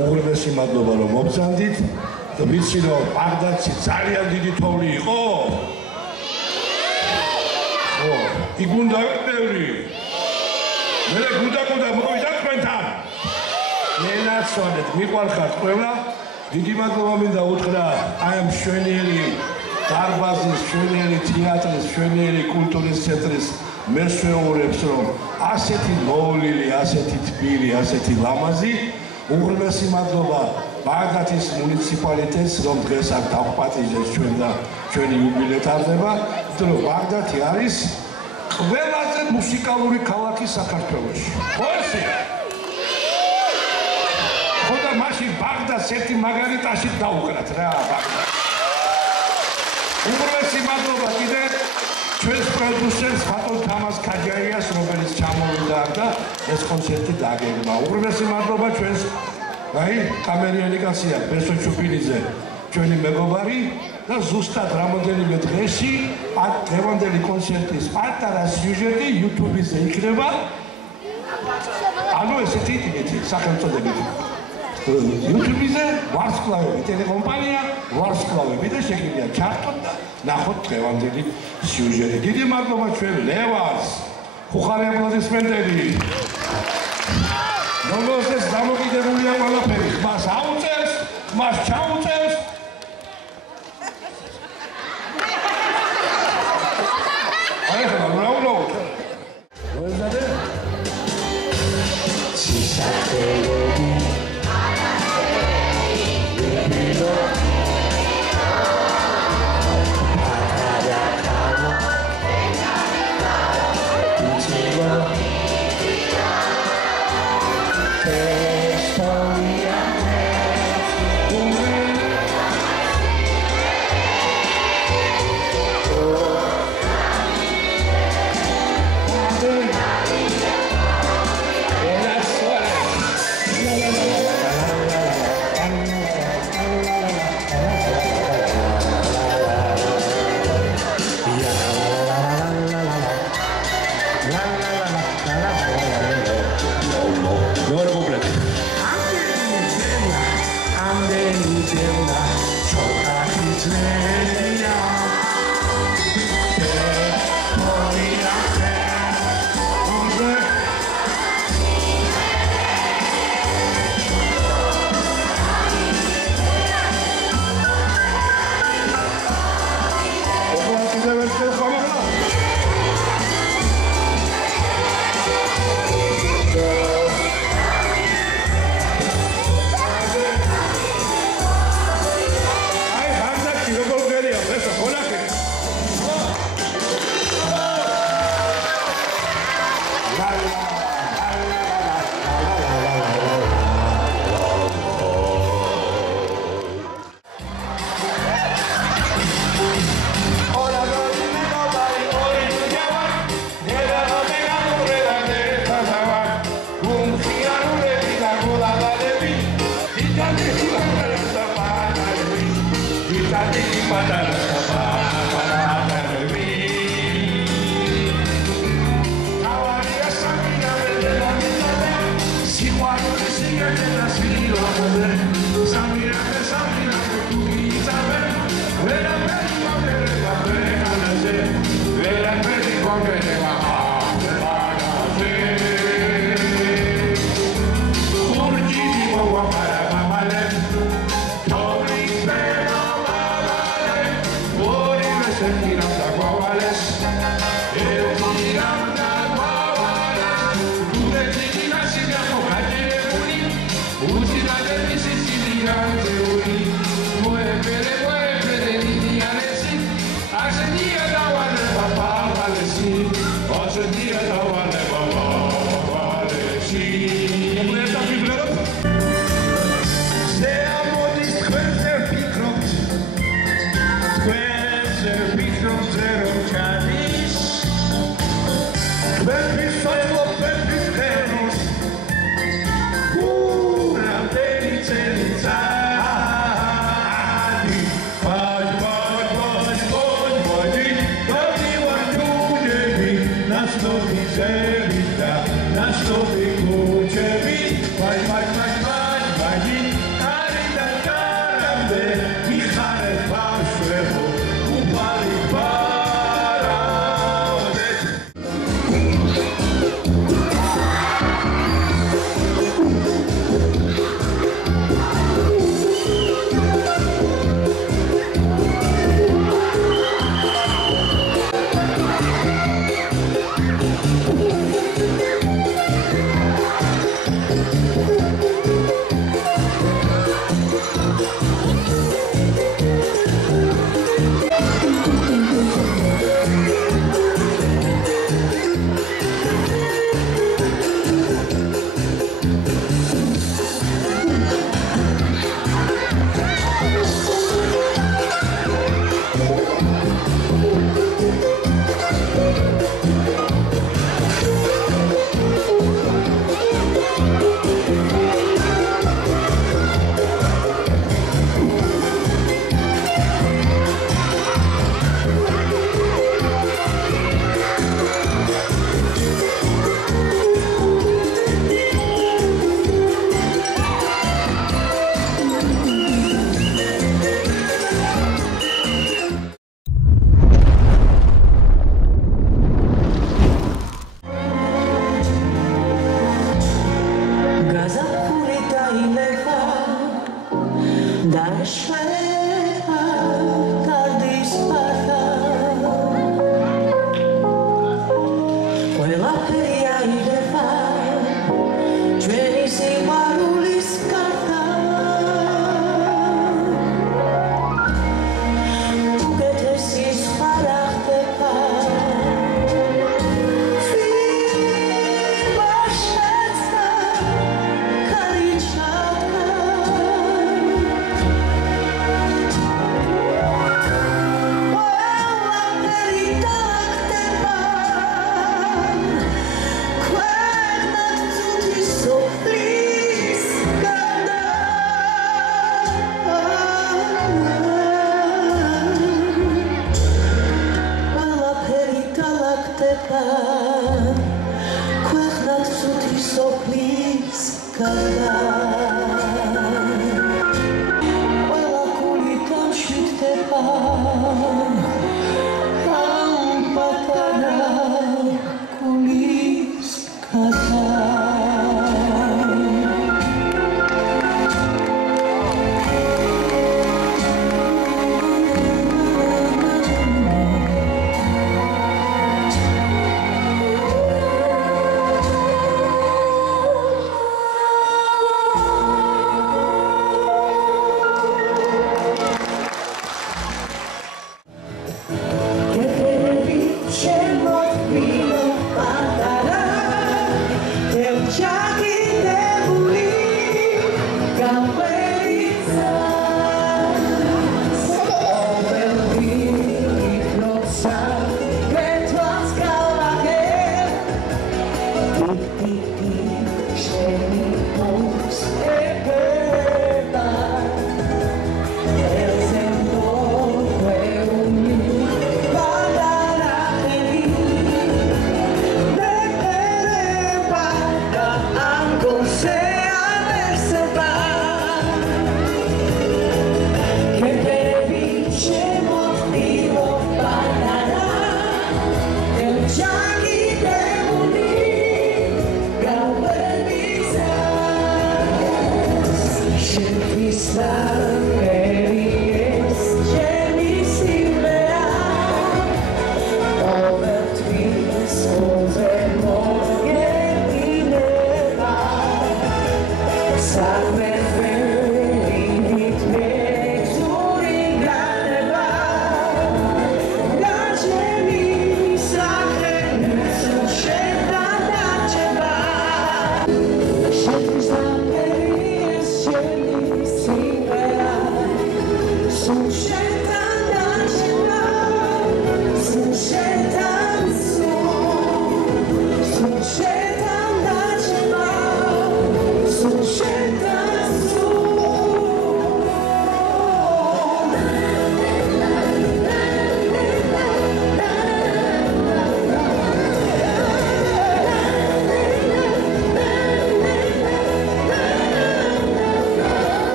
უღრმესი მადლობა რომ მობრძანდით და ვიცი რომ ბაღდადში ძალიან დიდი თოვლი იყო. ხო, იქ უნდა ვიყდები. მე გუდაკოდა მოვიდა თქვენთან. მე ნაცვალეთ მიყვარხართ ყველა. დიდი მადლობა მინდა უთხრა აი ამ მშვენიერი დარბაზის, მშვენიერი თეატრის, მშვენიერი კულტურის ცენტრის მესვეურებს რომ ასეთი მოვლილი, ასეთი თბილი, ასეთი ლამაზი. უღრმესი მადლობა ბაღდადის მუნიციპალიტეტს რომ დღეს აქ დავხმატიჟეს ჩვენ და ჩვენი იუბილე ტარდება. იმიტომ რომ ბაღდადი არის ყველაზე მუსიკალური ქალაქი საქართველოში. ხო ესე? ხო და მაშინ ბაღდადს ერთი მაგალითაში დაუყრათ რა ბაღდადს. უღრმესი მადლობა კიდე ჩვენს პროდიუსერს ბატონ თამაზ ქაჯაიას რომელიც ჩამოვიდა და ეს კონცერტი დაგეგმა. უღრმესი მადლობა ჩვენს აი კამერიანი კაცია ბესო ჩუპინიძე ჩვენი მეგობარი და ზუსტად რამოდენიმე დღეში დღევანდელი კონცერტის პატარა სიუჟეტი YouTube-ზე იქნება. ანუ ესეთი ტიპი სახელწოდებით YouTube-ზე ვარსკვლავები ტელეკომპანია ვარსკვლავები და შეგვიძლია ჩართოთ და ნახოთ დღევანდელი სიუჟეტი. დიდი მადლობა ჩვენ ლევას ხუხარი აპლოდისმენტები რომელზეც დამოკიდებულია ყველაფერი მას აუწევს მას ჩაუწევს აი ხა რაულო მოეზადე სისახელები ნაცნობი ზევის და ნაცნობი კუჩები ვაი ვაი ვაი ვაი ვაი არიდან გარამდე მიხარე ბავშვებო უფალი ბარავდეთ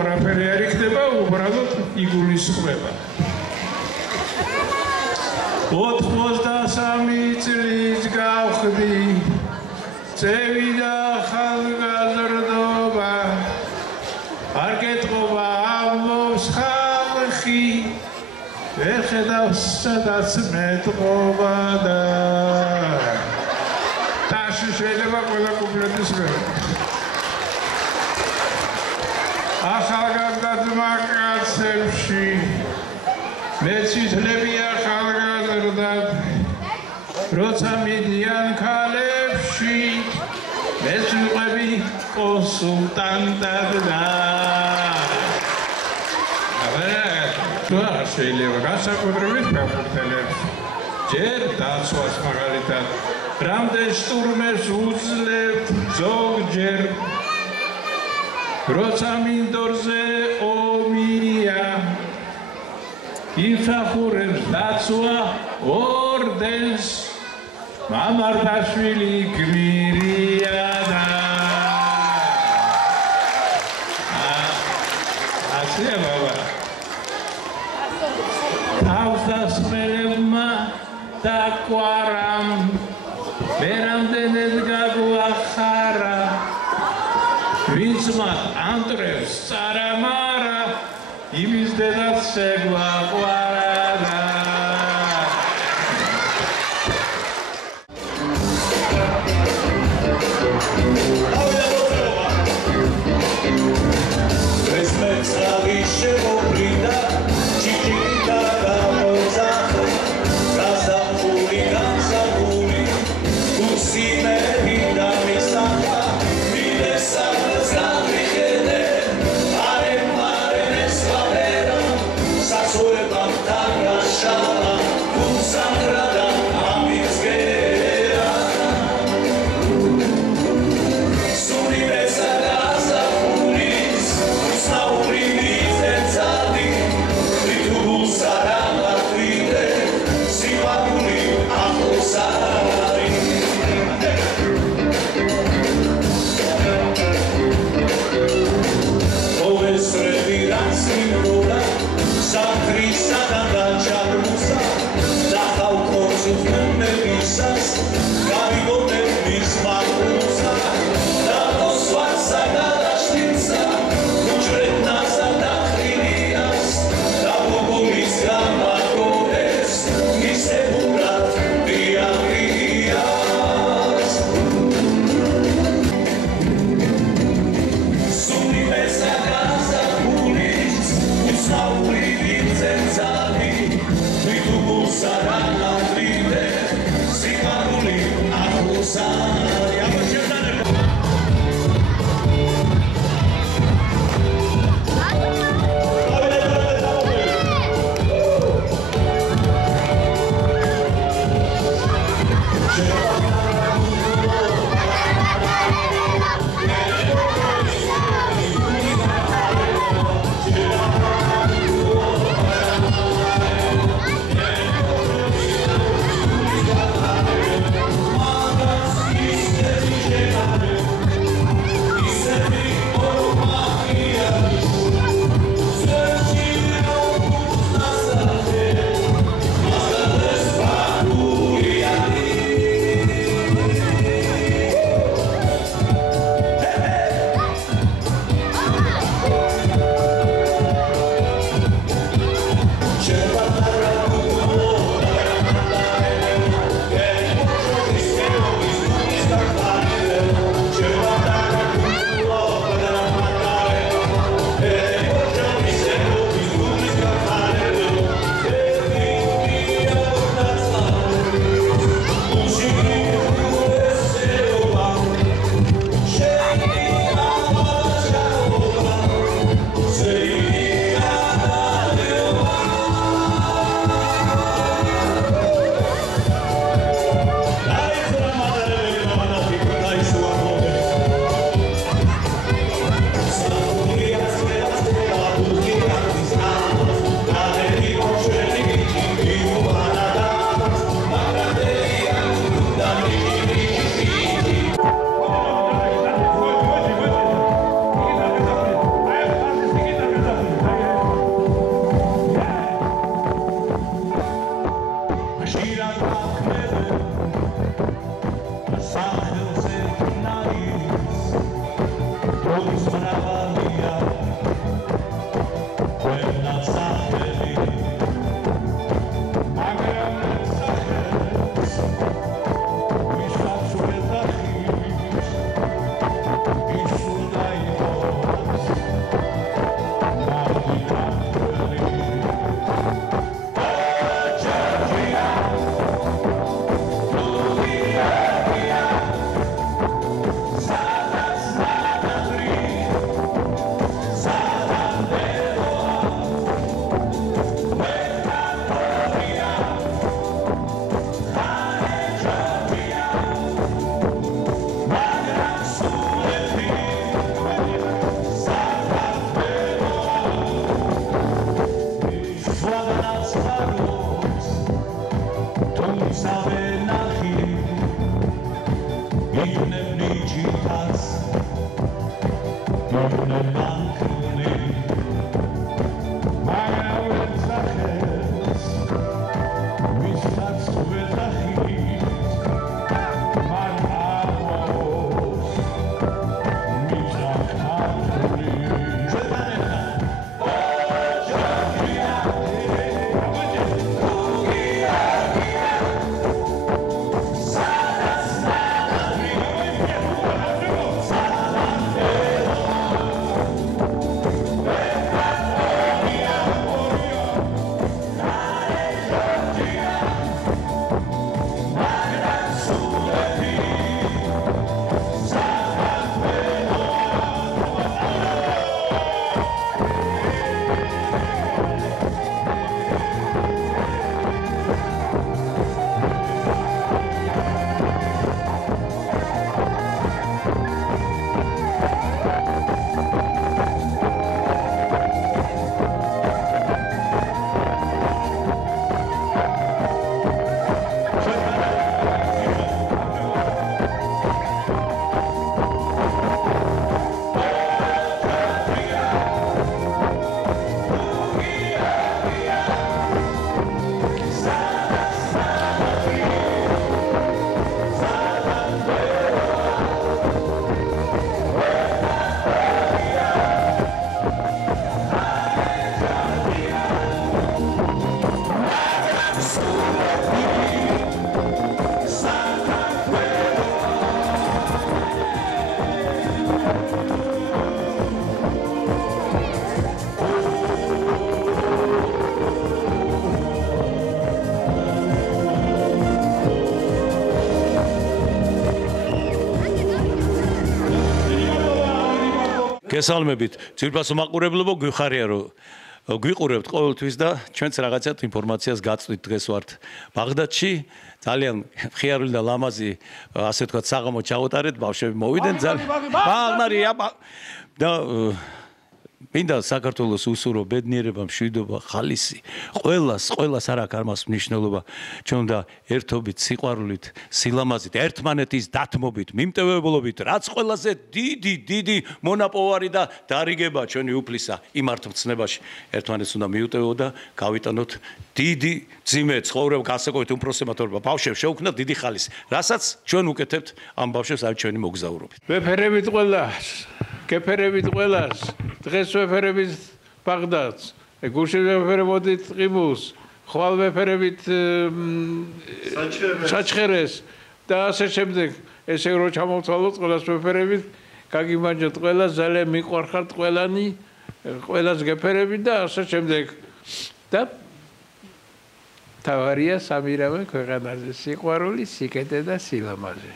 არაფერი არ იქნება, უბრალოდ იგულისხმება. 83 წლის გავხდი, წევიდა ხალხგაზრდობა, არ გეტყობა ამბობს ხალხი, ვერ ხედავს სადაც მეტყობა და ტაში შეიძლება ყველა კუპლეტის ვერ. ახალგაზრდა ძმა კაცებში, მეცითლებია ხალხგაზრდად, როცა მიდიან ქალებში, მეც ვიყვები კონსულტანტად და შეიძლება განსაკუთრებით ფეხბურთელებს ჯერ დაცვას მაგალითად რამდენ შტურმებს უძლებთ ზოგჯერ როცა მინდორზე ომია იმსახურებს დაცვა ორდენს მამარდაშვილი გმირია და ასეა ბაბა თავსასმელებმა და კვარამ ვერამდენად გაგვახარა ვინც მათ ამტრევს წარამარა იმის დედაც შეგვაყვარა და Sunni besa casa, pulis, sauri, licenza di გესალმებით, ძვირფასო მაყურებლობო, გვიხარია რომ გვიყურებთ ყოველთვის და ჩვენც რაღაცათ ინფორმაციას გაწვით. დღეს ვართ ბაღდადში, ძალიან ხიარული და ლამაზი, ასე ვთქვათ, საღამო ჩავუტარეთ, ბავშვები მოვიდნენ ძალიან. ბაღნარია და მინდა საქართველოს უსურო ბედნიერება, მშვიდობა, ხალისი, ყველას არ აქვს ამას მნიშვნელობა. ჩვენ უნდა ერთობით, სიყვარულით, სილამაზით, ერთმანეთის დათმობით, მიმტევებლობით, რაც ყველაზე დიდი მონაპოვარი და დარიგება ჩვენი უფლისა იმართ მცნებაში. ერთმანეთს უნდა მიუტევო და გავიტანოთ დიდი ძიმე ცხოვრება, განსაკუთრებით უმროსებმა ბავშვებს შეუქმნათ დიდი ხალისი. რასაც ჩვენ უკეთებთ ამ ბავშვებს არ ჩვენი მოგზაურობით. ვეფერებით ყველას, გეფერებით ყველას, დღეს ვეფერებით ბაღდადს, გუშინ ვეფერებოდით ყიბულს, ხვალ ვეფერებით საჩხერეს და ასე შემდეგ. ესე რომ ჩამოვთვალოთ ყველას ვეფერებით, გაგიმარჯოთ ყველას, ძალიან მიყვარხართ ყველანი, ყველას გეფერებით და ასე შემდეგ. და თავარია სამირავე ქვეყანაზე, სიყვარული, სიკეთე და სილამაზე.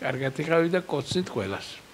კარგად იყავით და კოცნით ყველას.